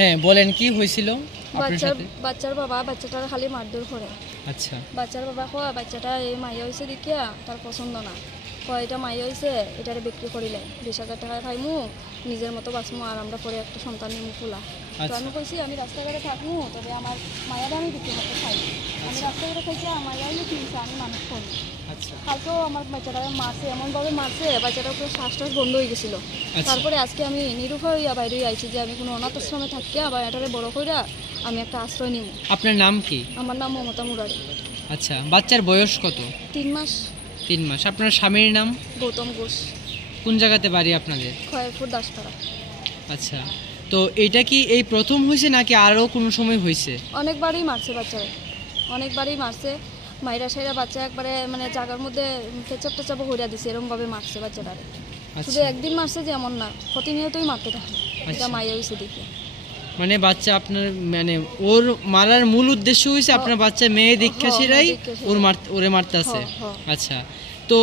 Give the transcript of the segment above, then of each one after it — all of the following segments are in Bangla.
হ্যাঁ বলেন কি হয়েছিল আপনার সাথে? বাচ্চার বাবা বাচ্চাটার খালি মারধর করে। আচ্ছা বাচ্চার বাবা কয় বাচ্চাটা এই মাইয়া হয়েছে দেখিয়া তার পছন্দ না, কয় এটা মাইয়া হয়েছে এটারে বিক্রি করিলে 20,000 টাকায় খাইমু, নিজের মতো বাঁচমু আর আমরা পরে একটা সন্তান নিমু খোলা। তো আমি কইছি আমি রাস্তাঘাটে থাকবো, তবে আমার মায়াটা আমি বিক্রি করতে চাই। আমি রাস্তাঘাটে খাইছি আর মায়া হলে কিনছে আমি মানুষ করি। আচ্ছা কালকেও আমার বাচ্চাটা মারছে, এমনভাবে মারছে বাচ্চাটার উপরে শ্বাস টাস বন্ধ হয়ে গেছিলো। তারপরে আজকে আমি নিরুপায় হইয়া বাইরে আইছি যে আমি কোনো অনাথ আশ্রমে থাকিয়া বা এটারে বড় কইরা আমি একটা আশ্রয় নিব। আপনার নাম কি? আমার নাম মমতা মুরারি। আচ্ছা বাচ্চার বয়স কত? 3 মাস। 3 মাস। আপনার স্বামীর নাম? গৌতম ঘোষ। কোন জায়গাতে বাড়ি আপনাদের? খয়েরপুর দাসপাড়া। আচ্ছা তো এটা কি এই প্রথম হয়েছে নাকি আরও কোনো সময় হয়েছে? অনেকবারই মারছে বাচ্চারা, অনেকবারই মারছে। মাইরা সাইরা বাচ্চা একবারে মানে জায়গার মধ্যে পেচাপ টেচাপ হইয়া দিছে, এরকমভাবে মারছে বাচ্চাটারে। শুধু একদিন মারছে যে এমন না, প্রতিনিয়তই মারতে থাকে। এটা মাইয়া হয়েছে দেখে। মানে বাচ্চা আপনার মানে ওর মারার মূল উদ্দেশ্য হয়েছে আপনার বাচ্চা মেয়ে দীক্ষা সেরাই ওরে মারতেছে। আচ্ছা তো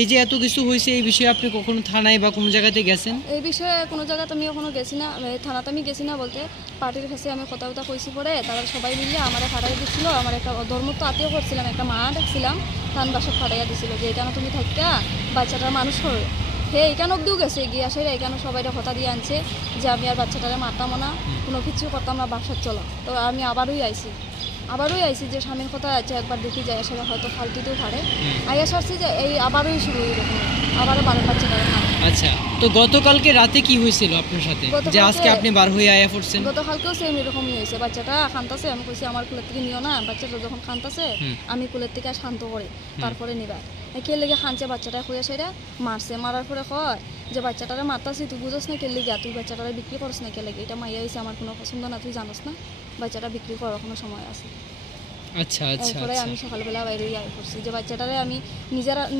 এই যে এত কিছু হয়েছে এই বিষয়ে আপনি কখনো থানায় বা কোনো জায়গাতে গেছেন? এই বিষয়ে কোনো জায়গাতে আমি এখনো গেছি না, থানাতে আমি গেছি না বলতে পার্টির কাছে আমি কথা কইছি, পরে তারা সবাই মিলে আমার ফাটাই দিচ্ছিল। আমার একটা ধর্মত্ব আত্মীয় করছিলাম, একটা মা দেখছিলাম তান বাসা ফাটাইয়া দিছিল যে এখানে তুমি থাকিয়া বাচ্চাটার মানুষ হবে। হে এখানে অব্দিও গেছে গিয়া সেরা এখানে সবাই কথা দিয়ে আনছে যে আমি আর বাচ্চাটারে মারতাম না, কোনো কিছু করতাম না, বাসার চলো। তো আমি আবারই আইছি যে স্বামীর কথা আছে একবার দেখি যায় সেটা হয়তো ফালতুতেও পারে আইয়া সারছি যে এই আবারই শুরু এরকম আবারও বারের বাচ্চাটারে মারে। আচ্ছা তো গতকালকে রাতে কি হয়েছিল আপনার সাথে যে আজকে আপনি বার হয়ে আয়া পড়ছেন? গতকালকেও সেম এরকমই হয়েছে, বাচ্চাটা খান্তাছে, আমি কইছি আমার কুলের থেকে নিও না, বাচ্চাটা যখন খান্তাছে আমি কুলের থেকে শান্ত করি তারপরে নিবা। কে লেগে খানছে বাচ্চাটা খুঁজে সেটা মারছে, মারার পরে কয় যে বাচ্চাটারে মারতাছি তুই বুঝোস না কে লেগে, তুই বাচ্চাটারে বিক্রি করস না কে লেগে, এটা মাইয়া হয়েছে আমার কোনো পছন্দ না, তুই জানোস না বাচ্চাটা বিক্রি করার কোনো সময় আছে। আচ্ছা আচ্ছা এরপরে আমি সকালবেলা বাইরে আই করছি যে বাচ্চাটারে আমি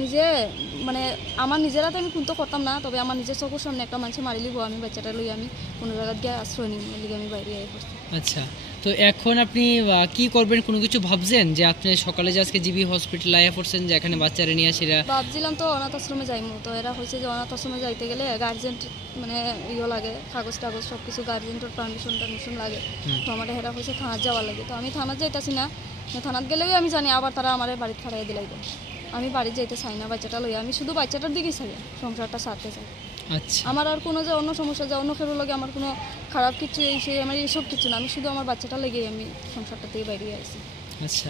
নিজে মানে আমার নিজেরাতে আমি কিন্তু করতাম না, তবে আমার নিজের চোখের সামনে একটা মানুষ মারি লিব আমি বাচ্চাটা লই আমি কোনো জায়গায় গিয়ে আশ্রয় নিই লিগে আমি বাইরে আই করছি। আচ্ছা তো এখন আপনি কি করবেন, কোনো কিছু ভাবছেন যে আপনি সকালে যে আজকে জিবি হসপিটাল আয়া পড়ছেন যে এখানে বাচ্চারা নিয়ে আসিরা? ভাবছিলাম তো অনাথ আশ্রমে যাইমু, তো এরা হয়েছে যে অনাথ আশ্রমে যাইতে গেলে গার্জেন মানে ইয়ে লাগে, কাগজ টাগজ সব কিছু গার্জেন্টের পারমিশন লাগে। তো আমার এরা হয়েছে থানার যাওয়ার লাগে, তো আমি থানার যাইতেছি না, থানাত গেলেও আমি জানি আবার তারা আমার বাড়িতে খাড়াই দিলাইব। আমি বাড়ি যাইতে চাই না বাচ্চাটা লইয়া, আমি শুধু বাচ্চাটার দিকেই চাই, সংসারটা সারতে চাই। আচ্ছা আমার আর কোনো যে অন্য সমস্যা যে অন্য কেউ লাগে আমার কোনো খারাপ কিছু এই সেই আমার এইসব কিছু না, আমি শুধু আমার বাচ্চাটা লেগেই আমি সংসারটা থেকে বাইরে আইছি। আচ্ছা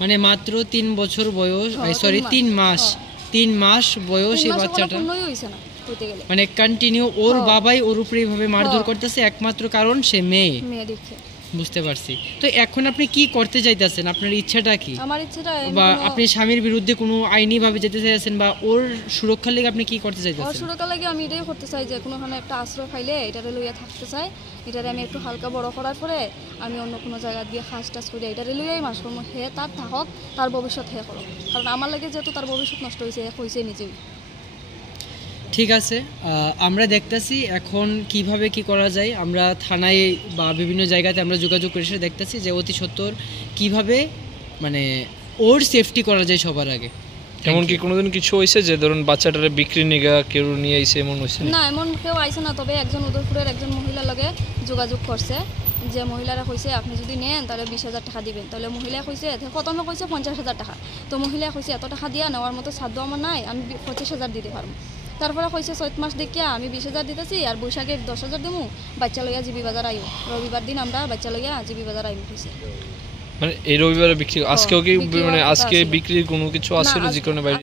মানে মাত্র 3 বছর বয়স, সরি 3 মাস বয়স এই বাচ্চাটা হইছে না হইতে গেলে মানে কন্টিনিউ ওর বাবাই ওর উপরে এইভাবে মারধর করতেছে, একমাত্র কারণ সে মেয়ে দেখে। বুঝতে পারছি। তো এখন আপনি কি করতে চাইতেছেন, আপনার ইচ্ছাটা কি? আমার ইচ্ছাটা বা আপনি স্বামীর বিরুদ্ধে কোনো আইনি ভাবে যেতে চাইছেন বা ওর সুরক্ষার লাগি আপনি কি করতে চাইতেছেন? ওর সুরক্ষার লাগি আমি এটাই করতে চাই যে কোনোখানে একটা আশ্রয় পাইলে এটারে লইয়া থাকতে চাই, এটারে আমি একটু হালকা বড় করার পরে আমি অন্য কোনো জায়গা দিয়ে খাস টাস করে এটারে লইয়াই মাস করবো, হে তার থাকক, তার ভবিষ্যৎ হে করো, কারণ আমার লাগে যেহেতু তার ভবিষ্যৎ নষ্ট হয়েছে নিজেই। ঠিক আছে আমরা দেখতেছি এখন কিভাবে কি করা যায়, আমরা থানায় বা বিভিন্ন জায়গাতে আমরা যোগাযোগ করে সেটা দেখতেছি যে অতি সত্বর কিভাবে মানে ওর সেফটি করা যায় সবার আগে। এমন কি কোনোদিন কিছু হয়েছে যে ধরুন বাচ্চাটারে বিক্রি নিগা কেউ নিয়ে আইছে এমন হয়েছে? না এমন কেউ আইছে না, তবে একজন উদয়পুরের একজন মহিলার লগে যোগাযোগ করছে যে মহিলারা কইছে আপনি যদি নেন তাহলে 20,000 টাকা দিবেন, তাহলে মহিলা কইছে প্রথমে কইছে 50,000 টাকা, তো মহিলা কইছে এত টাকা দিয়া নেওয়ার মতো সাধ্য আমার নাই, আমি 25,000 দিতে পারবো। তারপরে কইছে 7 মাস দেখিয়া আমি 20,000 দিতেছি আর বৈশাখে 10,000 দিমু, বাচ্চা লইয়া জিবি বাজার আইও, রবিবার দিন আমরা বাচ্চা লইয়া জিবি বাজার আইমু কইছে। মানে এই রবিবারে বিক্রি আজকেও কি মানে আজকে বিক্রির কোনো কিছু আছে যে কারণে